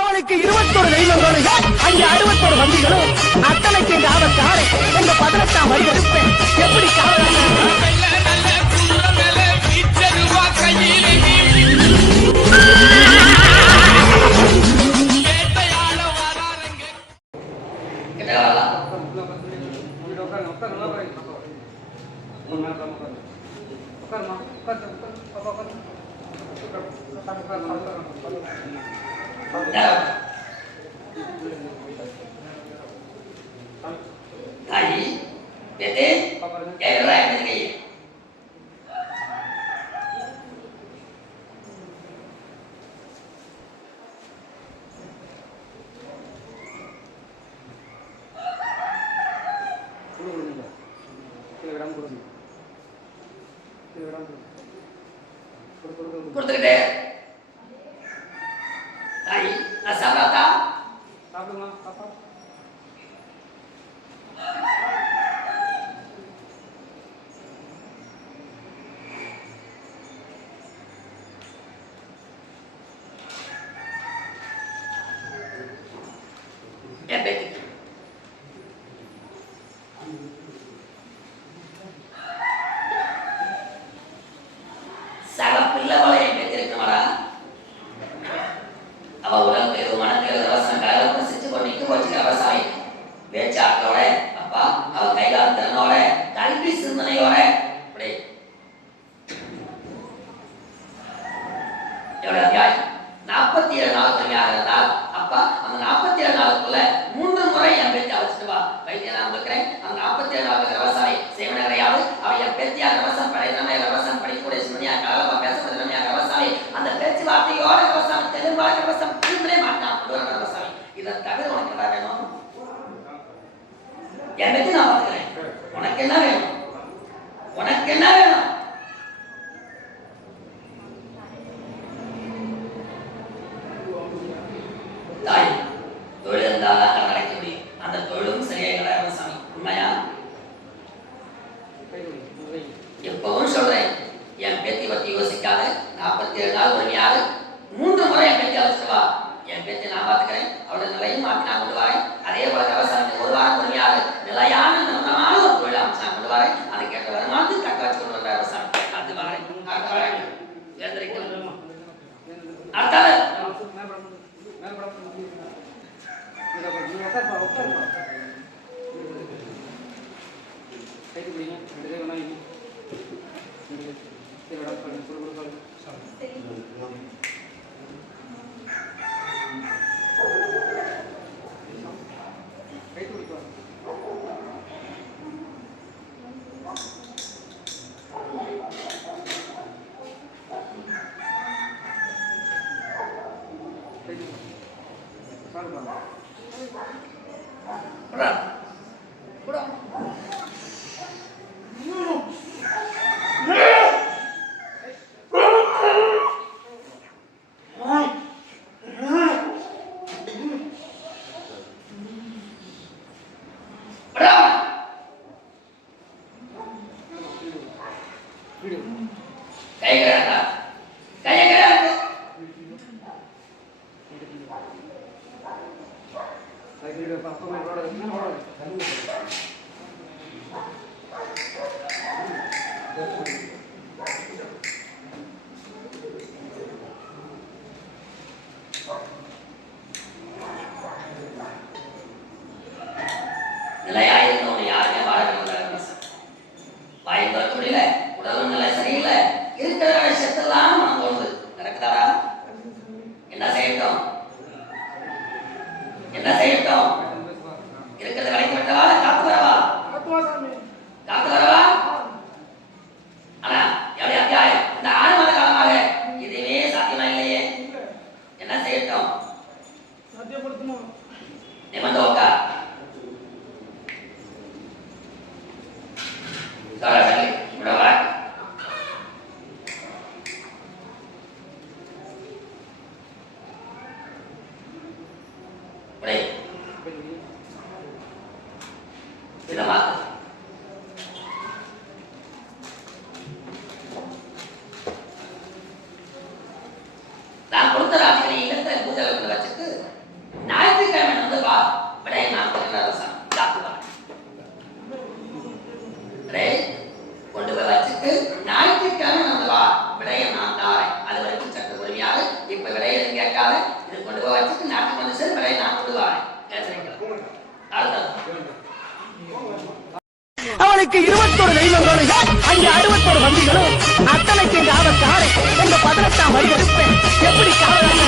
அவனுக்கு 21 தெய்வங்களும் அங்கே 61 வண்டிகளும் அத்தனைக்கு ஆபத்தாறு எங்க 18ஆம் வழி எடுப்பேன் எப்படி Tadi, bete, kayak lain lagi. Kurang deh. Tadi, asal rata. Diabetes. Salah pilih oleh diabetes kemarin. Apa ulang ke rumah nanti kalau rasa kalau masih cukup itu wajib apa saya? Beca oleh apa? Kalau kayak dan oleh kali bisa mana oleh? Boleh. Ya udah ya. Napa tidak nak ternyata apa? Ang napa tidak nak boleh. Mundur murai yang beca wajib apa? Baik yang nak berkeren. Ang napa tidak nak berkeren saya. Saya mana kerja? Apa yang beca rasan pada nama rasan pada kuda sebenarnya kalau apa biasa pada nama rasan. Anda beca waktu orang rasan terus balik rasan ini mana? Orang rasan. Kita tak ada orang kerja kan? Yang beca nama berkeren. Orang kenal kan? Orang kenal kan? Tay, தொழில் தான் நடக்க முடியும். அந்த தொழிலும் சரியாக கிடையாது சாமி. உண்மையா? எப்பவும் சொல்றேன். என் பேத்தி பத்தி யோசிக்காத. 47 நாள் பொறுமையாக 3 முறை என் பேத்தி அழைச்சிட்டு வா. என் பேத்தி நான் பார்த்துக்கிறேன். அவளோட நிலையும் மாற்றி நான் கொண்டு வரேன். அதே போல விவசாயத்தை 1 வாரம் பொறுமையாக நிலையான நிரந்தரமான ஒரு தொழில் அமைச்சு நான் கொண்டு வரேன். அதை கேட்ட வருமானத்து தக்க வச்சு கொண்டு வர விவசாயம். அது வரேன். அடுத்த வரேன். எழுந்திருக்கலாம். அடுத்தால நான் கொடுத்த ராஜிகளை இடத்துல பூஜை வச்சுட்டு வச்சுட்டு நாட்டுக்கு வந்து சரி பிறகு நான் கொண்டு வரேன். அடுத்தது அவனுக்கு 21 தெய்வங்களும் அங்கே 61 வண்டிகளும் அத்தனைக்கு இந்த ஆபத்தாரை உங்க 18ஆம் வரி எடுப்பேன் எப்படி காவலாக